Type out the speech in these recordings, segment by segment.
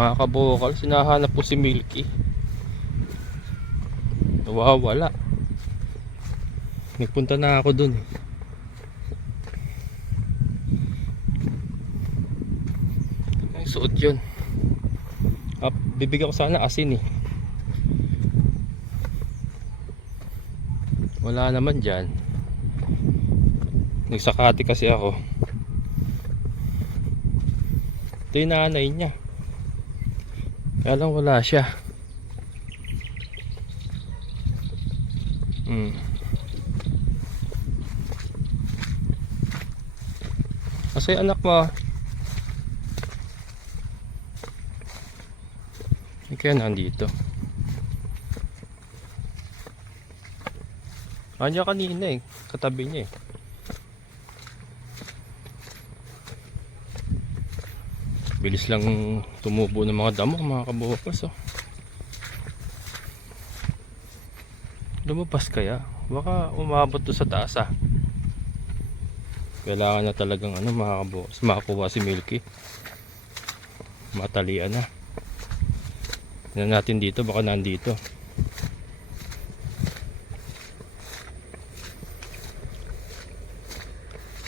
Mga kabokal, sinahanap po si Milky. Nawawala. Nagpunta na ako dun. Ay, suot yun. Bibigyan ko sana asin eh. Wala naman dyan. Nagsakati kasi ako. Ito yung nanay niya. Kaya lang wala siya. Kasi anak mo. Kaya nandito. Kanya kanina eh. Katabi niya eh. Bilis lang tumubo ng mga damo, mga kabukas oh. Lumabas kaya? Baka umabot to sa taas ah. Kailangan na talagang ano, mga kabukas, makakuha si Milky. Matalian na. Tignan natin dito, baka nandito.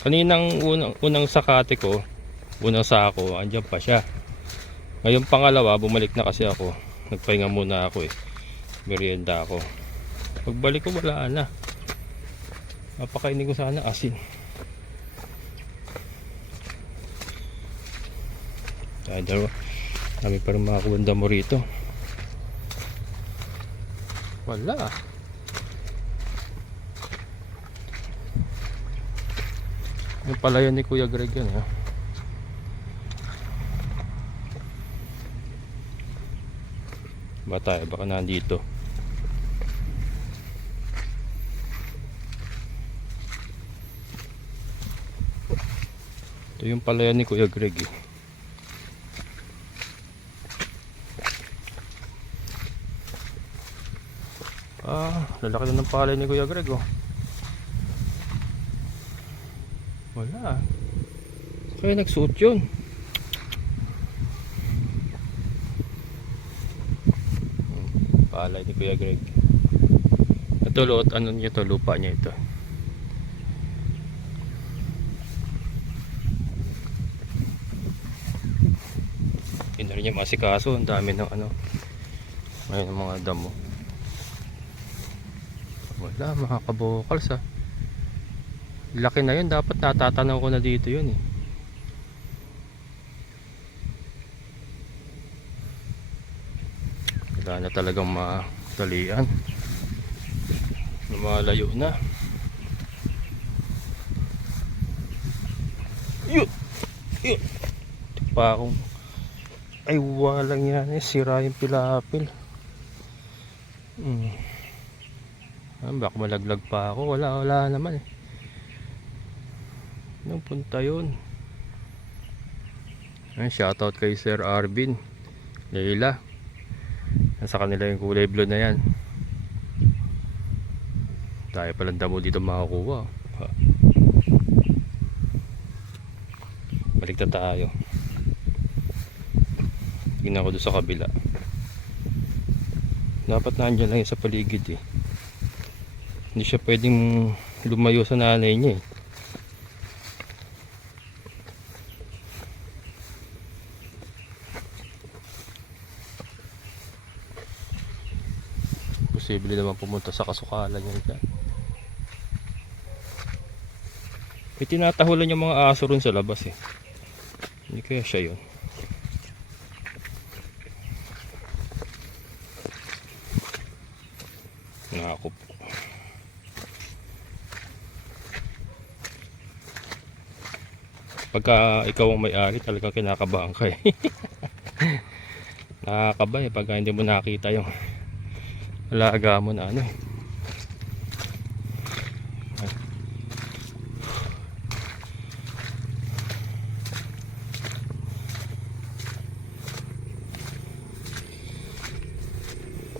Kaninang unang sakate ko, unang sako, andyan pa siya. Ngayon pangalawa, bumalik na kasi ako. Nagpahinga muna ako eh. Merienda ako. Pagbalik ko wala na. Napakainin ko sana asin. Ay, dalawa. Kami pa rin makakuha mo rito. Wala. Yung palayan ni Kuya Greg yan ha. Ba tayo, baka nandito. Ito yung palayan ni Kuya Greg eh. Lalaki na ng palay ni Kuya Greg oh. Wala. Kaya nagsuot yun. Palay ni Kuya Greg. Ito ano niya to, lupa niya ito. Hindi na rin niya masikaso. Ang dami ng ano. Ngayon ng mga damo. Wala, mga kabokals ha. Laki na yun, dapat natatanaw ko na dito yun eh. Wala na talagang matalian. Lumalayo na. Yun! Yun! Ito pa akong ay walang yan eh, sira yung pilapil. Baka malaglag pa ako. Wala naman eh. Anong punta yun? Shoutout kay Sir Arvin Leila. Nasa kanila yung kulay blue na yan. Tayo palang damo dito makakuha. Balik na tayo. Tingnan ko doon sa kabila. Dapat nandiyan lang yun sa paligid eh. Hindi siya pwedeng lumayo sa nanay niya eh. Posible naman pumunta sa kasukalan niya dyan. May tinatahulan yung mga aso ron sa labas eh. Hindi kaya siya yun. Nakako po. Pagka ikaw ang may-ari, talagang kinakabahan ka eh. Nakakaba eh pagka hindi mo nakita yung alaga mo na ano eh.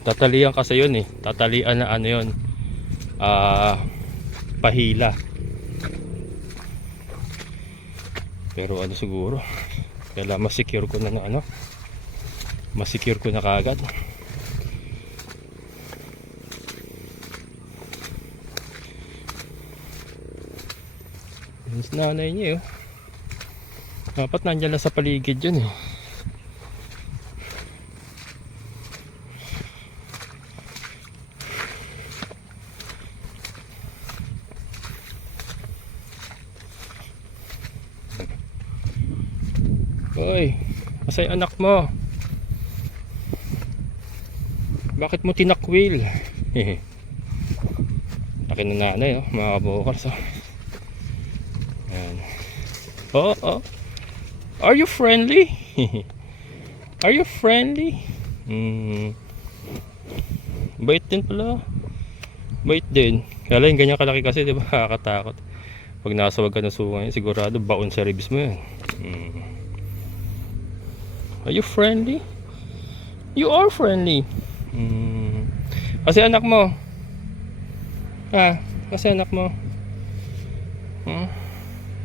Tatalian kasi yun eh. Tatalian na ano yun, pahila. Pero ano siguro, kailangan mas secure ko na ano, Masecure ko na kaagad. Yung nanay niya oh. Dapat nandiyan lang sa paligid yun eh. Hoy, asay anak mo? Bakit mo tinakwil? Laki na nanay oh, mga kabukals oh. Ayan. Oh, oh. Are you friendly? Are you friendly? Bait din pala. Bait din. Kala yung ganyan kalaki kasi, di ba? Nakakatakot. Pag nasawag ka ng sungay, sigurado baon sa ribs mo yan. Are you friendly? You are friendly. Kasi anak mo. Kasi anak mo.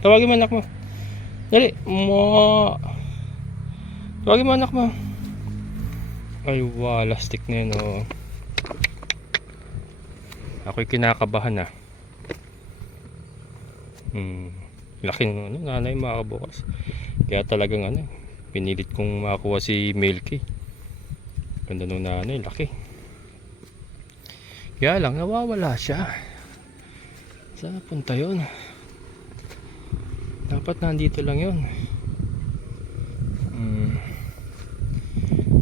Tawagin mo anak mo. Dali mo. Tawagin mo anak mo. Ay wala, stick na yun oh. Ako'y kinakabahan ah. Laki ng ano, nanay mga kabukas. Kaya talagang ano, pinilit kong makakuha si Milky. Ganda nung nanay, laki. Kaya lang nawawala siya. Saan punta yun? Dapat nandito lang yun.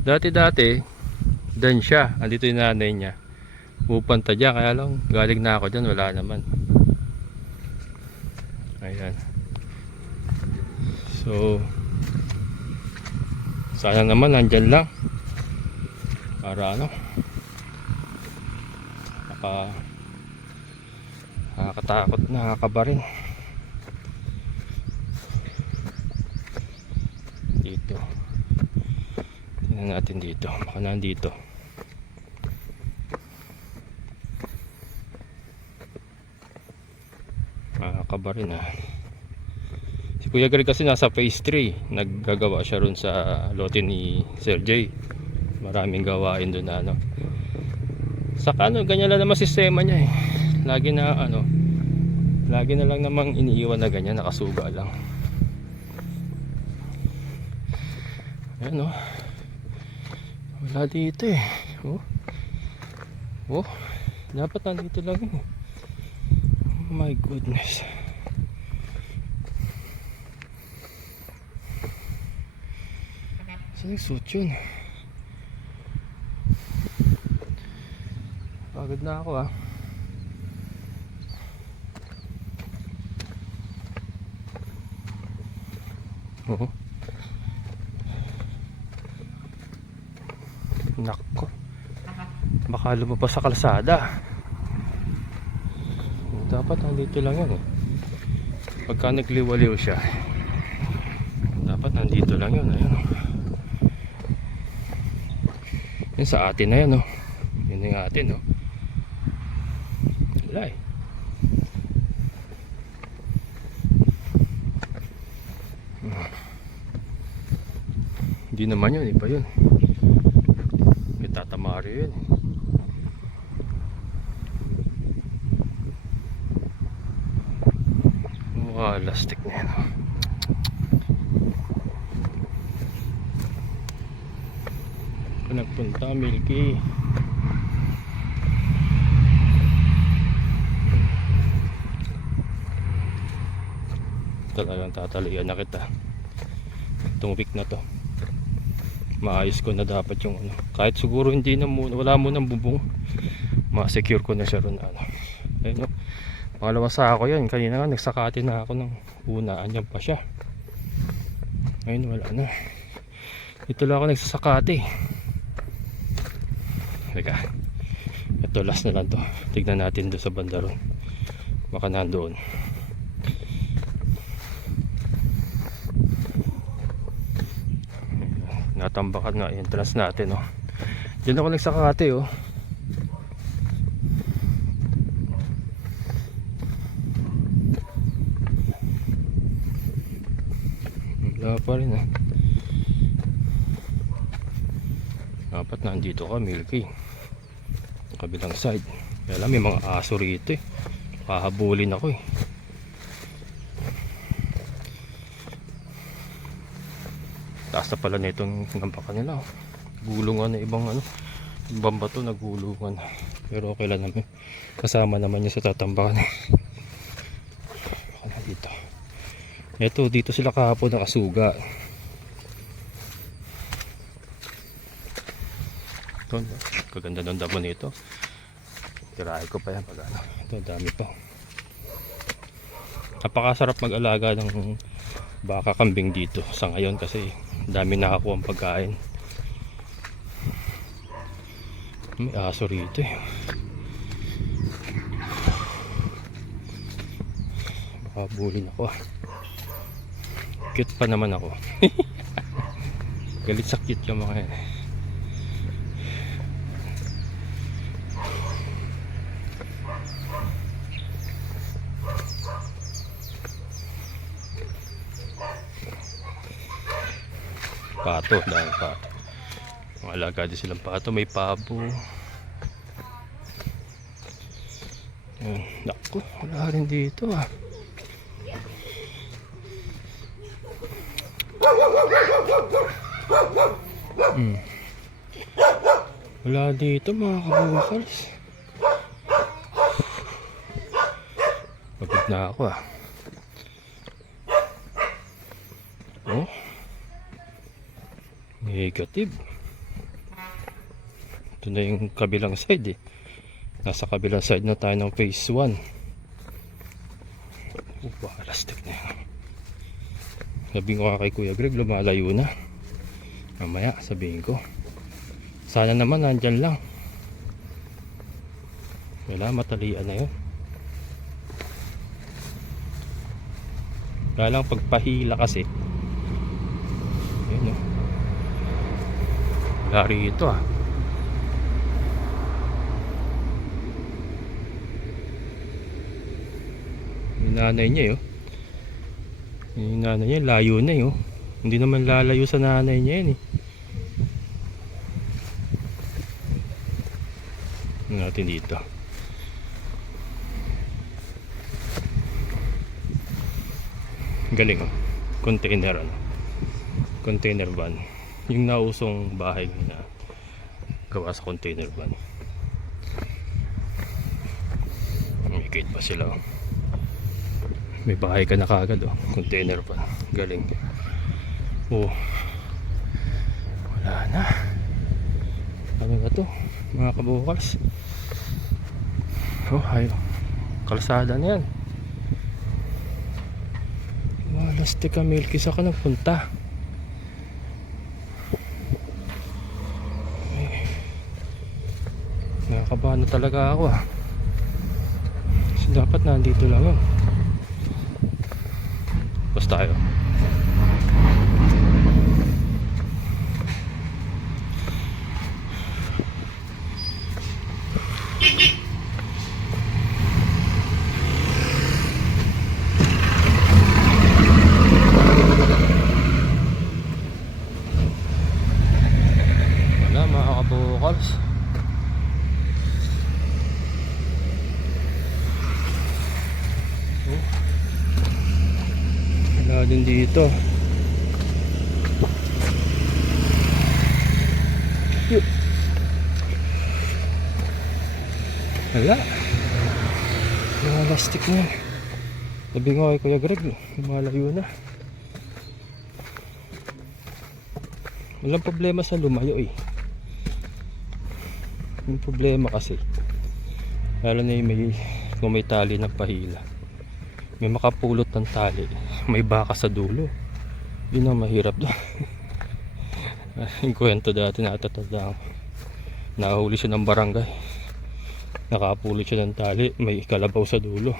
Dati dan siya, andito yung nanay niya. Pupunta dyan, kaya lang galing na ako dyan, wala naman. Ayan. So sana naman nandyan lang para ano, nakakatakot, nakakaba rin. Dito tingnan natin dito, baka nandito. Nakakaba rin ah. Si Kuya Greg kasi nasa phase 3, naggagawa siya ron sa lote ni Sir J. Maraming gawain doon na ano. Saka ano, ganyan lang naman sistema niya eh. Lagi na lang namang iniiwan na ganyan, nakasuga lang. Ayan oh. Wala dito eh. Oh, dapat nandito lang eh. Oh my goodness. Saan yung suit yun? Pagod na ako ah. Oo. Nako. Baka lumabas sa kalsada. Dapat nandito lang yan eh. Pagka nagliwaliw siya, dapat nandito lang yun. Ayan. Yan sa atin na yan oh. Yun yung atin oh. Wala eh. Hindi naman yun, iba yun. May tatamari yun. Lastik na yan. Nagpunta Milky. Talagang tatalian na kita. Itong week na to maayos ko na dapat yung ano. Kahit siguro hindi na muna, wala mo ng bubong, ma-secure ko na siya ron ano. Ayun, pangalawa sa ako yan. Kanina nga nagsakati na ako ng una, andyan pa siya. Ayun, wala na. Ito lang ako nagsasakati. Teka, ito last na lang to. Tignan natin doon sa banda ron, baka nandoon. Natambakan na entrance natin oh. Diyan ako nagsakati oh. Wala pa rin ah. Dapat nandito ka, Milky. Kabilang side. Kaya lang may mga aso rito eh. Pahabulin ako eh. Taas na pala na itong gampa kanila. Gulungan na ibang ano. Ibang bato na gulungan. Pero okay lang naman. Kasama naman yung sa tatambakan. Baka dito. Ito, dito sila kahapon nakasuga. Ito, kaganda ng damo nito. Tirahin ko pa yan pag ano. Ito, dami pa. Napakasarap mag-alaga ng baka kambing dito sa ngayon kasi dami nakakuha ang pagkain. May aso rito eh. Baka bulin ako ah. Cute pa naman ako. Galit sa cute yung mga yan. Pato, dahil pato. Mga alaga din silang pato. May pabo. Naku, wala rin dito ah. Wala dito mga kabukals. Pagod na ako ah. Oh, negative. Ito na yung kabilang side eh. Nasa kabilang side na tayo ng phase 1. Plastic na yan. Sabihin ko nga kay Kuya Greg, lumalayo na. Mamaya sabihin ko. Sana naman nandyan lang. Wala, matalian na yun. Kaya lang pagpahila kasi. Yun o. Wala rito ah. Yung nanay niya yun. Yung nanay niya layo na yun. Hindi naman lalayo sa nanay niya yun eh. Ano natin dito. Galing oh. Container ano. Container van. Yung nausong bahay na gawa sa container van. May gate pa sila oh. May bahay ka na kagad oh. Container van. Galing. Oh. Wala na. Ano ba to? Mga kabukals. Oh, ayun. Kalsada na yan. Malastik ka, Milky. Saan ka nagpunta? Nakakabahan na talaga ako ah. Kasi dapat nandito lang yun. Basta tayo. Wala mga kabukals. Wala din dito. Wala. Mga plastic na. Sabi nga kay Kuya Greg, lumalayo na. Walang problema sa lumayo eh. Yung problema kasi lalo na yung kung may tali ng pahila, may makapulot ng tali, may baka sa dulo, yun ang mahirap doon. Yung kwento dati natatanda, nahuli siya ng barangay, nakapulot siya ng tali, may kalabaw sa dulo.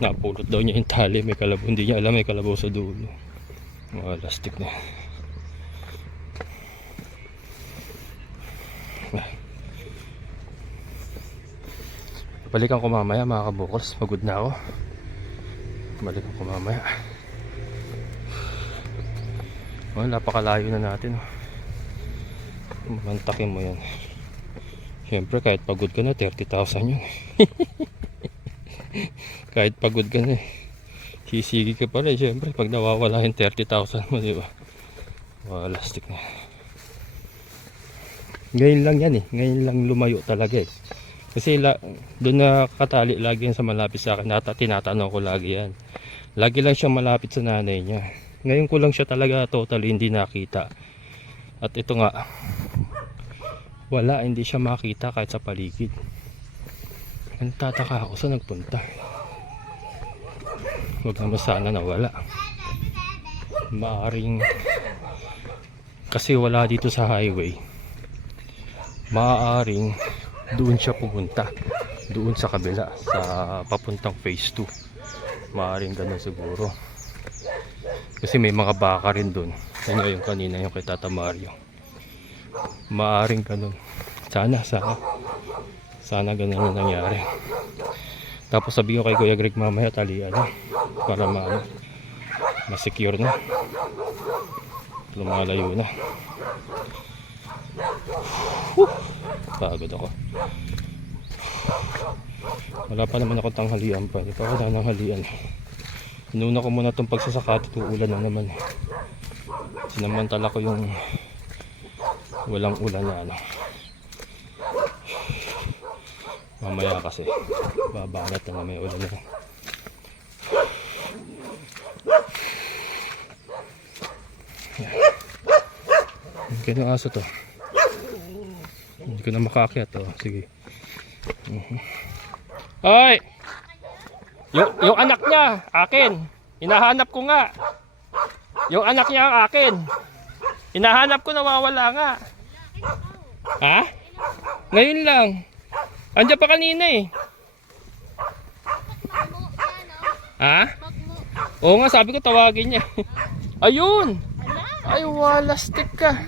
Napulot daw niya yung tali, may kalabaw, hindi niya alam may kalabaw sa dulo. Mga plastic na. Balikan ko mamaya mga kabukals, pagod na ako. Balikan ko mamaya. Oh, napakalayo na natin. Mamantakin mo yan. Siyempre kahit pagod ka na 30,000 yun. Kahit pagod ka na sisigi ka pa rin siyempre pag nawawala yung 30,000 mo, di ba? Walastik na. Ngayon lang yan ngayon lang lumayo talaga kasi doon nakatali lagi yan sa malapit sa akin. Tinatanong ko lagi yan, lagi lang siya malapit sa nanay niya. Ngayon ko lang siya talaga totally hindi nakita. At ito nga, wala, hindi siya makita kahit sa paligid. Ang tataka ako sa nagpunta. Huwag naman sana nawala. Maaring kasi wala dito sa highway, maaaring doon siya pumunta, doon sa kabila, sa papuntang phase 2. Maaaring ganun siguro kasi may mga baka rin doon. Yan yung kanina yung kay Tata Mario. Maaaring ganun. Sana ganun na nangyari. Tapos sabi ko kay Kuya Greg mamaya talian para ma-secure na, lumalayo na. Pagod ako. Wala pa naman ako tanghalian pa. Hindi pa ako nananghalian. Inuna ko muna itong pagsasakati. Uulan na naman. Sinamantala ko yung walang ulan na ano. Mamaya kasi babanat na may ulan na. Kaya yung aso to, hindi ko na makakyat. Sige. Hoy! Yung anak niya akin, hinahanap ko nga. Yung anak niya ang akin, hinahanap ko, nawawala nga. Ha? Ngayon lang. Andiyan pa kanina Ha? Oo nga, sabi ko tawagin niya. Ayun! Ay, walastik ka.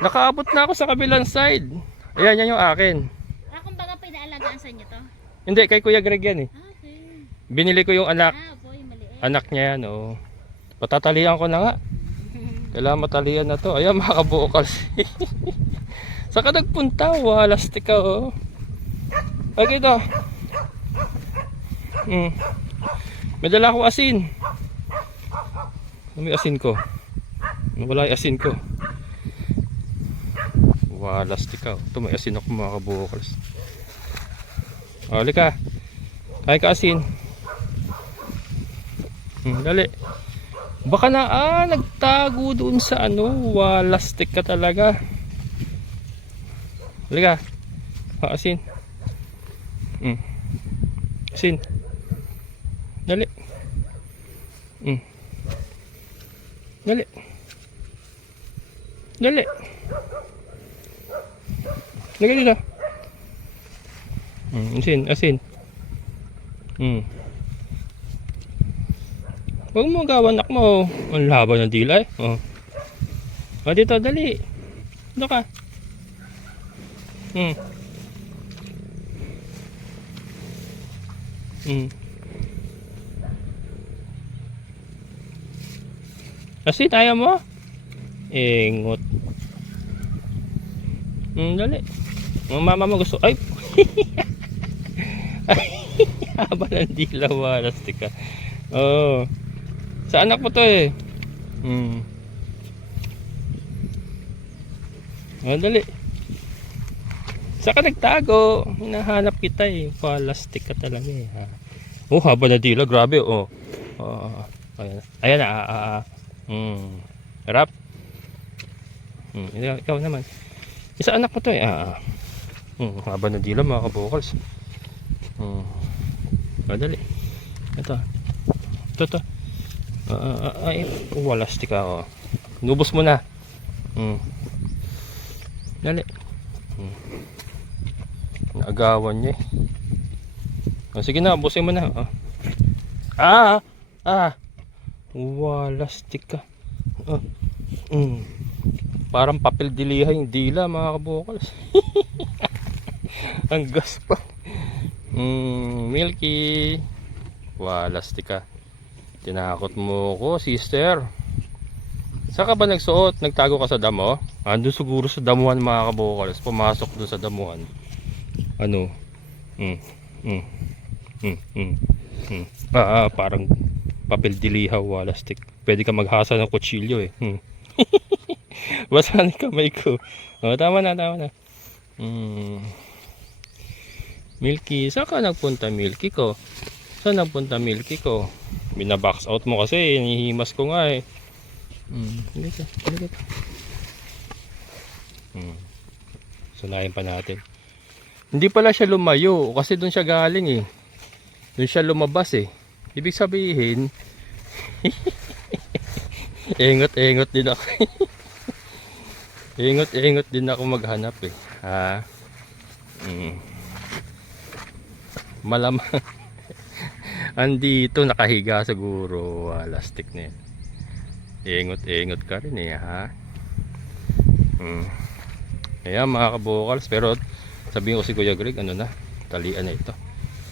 Nakaabot na ako sa kabilang side. Ayan, yan yung akin. Kung baga pinaalagaan sa inyo to? Hindi, kay Kuya Greg yan Okay. Binili ko yung anak. Boy, maliit. Anak niya yan, patatalian ko na nga. Kailangan matalian na to. Ayan, mga kabukals. Saka nagpunta, walastik ka, Ay, ito. May dala ko asin. May asin ko. Wala yung asin ko. Walastik ka. Ito, may asin ako, mga kabukals. Halika. Kain ka asin. Dali. Baka na nagtago doon sa walastik ka talaga. Halika. Asin. Asin. Dali. Dali. Dali. Lagay dito. Asin. Huwag mo gawan, anak mo. Ang laba ng dila dito, dali. Dito ka. Asin, ayaw mo? Ingot. Dali. Mama mo gusto. Ay! Haba ng dila, walastik ka. Sa anak mo to dali. Saka nagtago. Hinahanap kita walastik ka talaga haba na dila, grabe ayan na. Harap. Ikaw naman. Isa anak mo to haba na dila, mga kabukals. Dali. Ito. Ay, walastik ka nubos mo na. Dali. Naagawan niya sige na, ubusin mo na. Walastik ka. Parang papel diliha yung dila, mga kabukals. Ang gas pa. Milky. Walastik ka. Tinakot mo ko, sister. Saan ka ba nagsuot? Nagtago ka sa damo? Andun siguro sa damuhan mga kabokals. Pumasok doon sa damuhan. Ano? Mm. Mm. Mm. Mm. Mm. Parang papel dilihaw, wala stick. Pwede ka maghasa ng kutsilyo eh. Basa ni kamay ko. Oh, tama na, tama na. Milky, saan ka nagpunta Milky ko? Saan nagpunta Milky ko? Binabox out mo kasi, hinihimas ko nga eh. Halika, halika. Sunayin pa natin. Hindi pala siya lumayo kasi doon siya galing eh. Doon siya lumabas eh. Ibig sabihin, engot-engot din ako. Engot-engot din ako maghanap eh. Ha? Malamang andito nakahiga siguro, lastik na yan. Engot-engot ka rin eh, ha? Ayan mga kabokals, pero sabihin ko si Kuya Greg, ano na, talian na ito.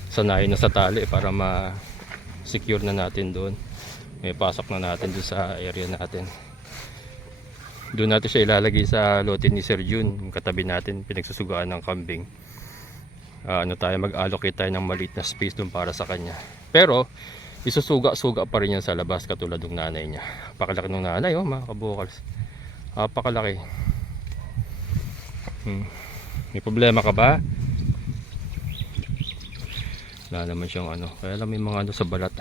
Sanayin na sa tali para ma-secure na natin doon. May pasok na natin doon sa area natin. Doon natin siya ilalagay sa lote ni Sir Jun, yung katabi natin, pinagsusugaan ng kambing. Mag-allocate tayo ng maliit na space doon para sa kanya. Pero isusuga-suga pa rin yan sa labas katulad ng nanay niya. Pakalaki ng nanay, oh mga kabokals. Pakalaki. May problema ka ba? Wala naman siyang ano. Kaya lang may mga ano sa balat.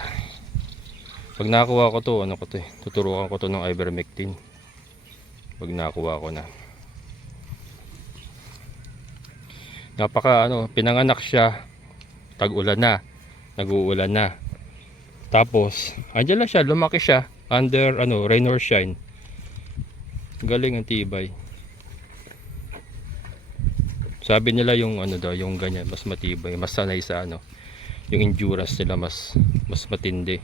Pag nakuha ko to, tuturukan ko to ng ivermectin. Pag nakuha ko na. Pinanganak siya. Tag-ulan na. Nag-uulan na. Tapos, andyan lang siya, lumaki siya under rain or shine. Galing ang tibay. Sabi nila yung yung ganyan, mas matibay, mas sanay sa yung endurance nila mas matindi.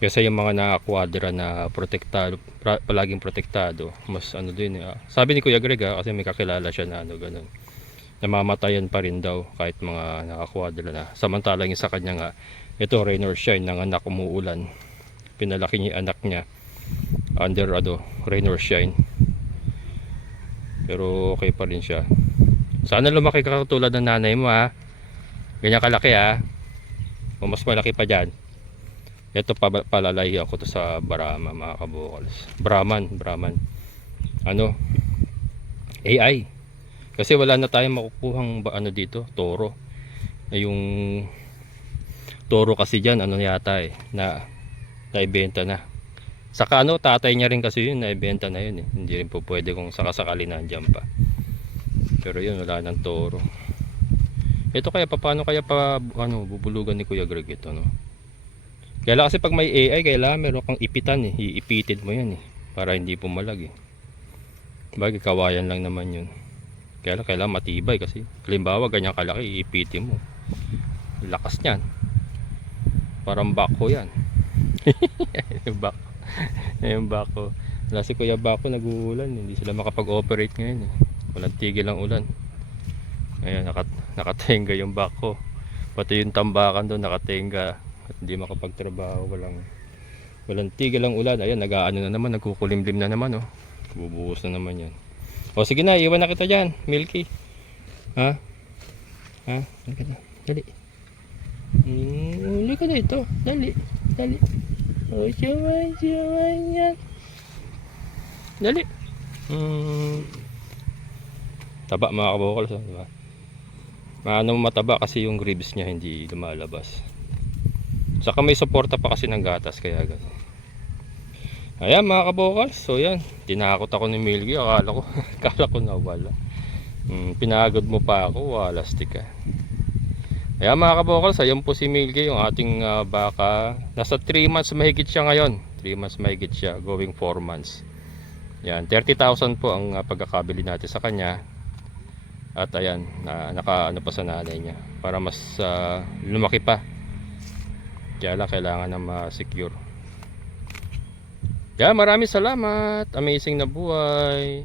Kasi yung mga naka-quadra na protektado, palaging protektado, mas din. Sabi ni Kuya Greg kasi may kakilala siya na ganun. Namamatayan pa rin daw kahit mga naka-quadra na. Samantalang yung sa kanya nga, ito rain or shine, ng anak umuulan. Pinalaki niya anak niya under rain or shine. Pero okay pa rin siya. Sana lumaki ka katulad ng nanay mo ha. Ganyan kalaki ha. O mas malaki pa dyan. Ito palalay ako to sa Brahma mga kabokals. Brahman. AI. Kasi wala na tayong makukuhang dito, toro. Yung toro kasi dyan, yata na naibenta na. Saka tatay niya rin kasi yun, naibenta na yun eh. Hindi rin po pwede kung sakasakali nandiyan pa. Pero yun, wala ng toro. Ito kaya, paano kaya bubulugan ni Kuya Greg ito, no? Kaya kasi pag may AI, kailangan meron kang ipitan eh. Iipitin mo yan eh. Para hindi pumalag eh. Bagay, kawayan lang naman yun. Kaya kailangan matibay kasi. Halimbawa, ganyan kalaki, iipitin mo. Lakas niyan. Parang bako yan. Yung bako. Wala si Kuya Bako nag-uulan. Hindi sila makapag-operate ngayon eh. Walang tigil ang ulan. Ayan, nakatenga yung bako. Pati yung tambakan doon nakatenga. At hindi makapagtrabaho. Walang tigil ang ulan. Ayan, na naman. Nagkukulimlim na naman. Oh. Bubuhos na naman yan. O sige na, iwan na kita dyan, Milky. Ha? Halika na. Dali. Halika na ito. Dali. O, siyawan yan. Dali. Taba mga kabokals, diba? Mataba kasi yung ribs niya hindi lumalabas. Saka may suporta pa kasi ng gatas, kaya gano'n. Ayan mga kabokals, so yan, tinakot ako ni Milky, akala ko nawala. Pinagod mo pa ako, walastik ka. Ayan mga kabokals, ayan po si Milky, yung ating baka. Nasa 3 months mahigit siya ngayon. 3 months mahigit siya, going 4 months. Yan, 30,000 po ang pagkakabili natin sa kanya. At ayan, naka pa sa nanay niya para mas lumaki pa. Kaya lang kailangan na ma-secure. Maraming salamat. Amazing na buhay.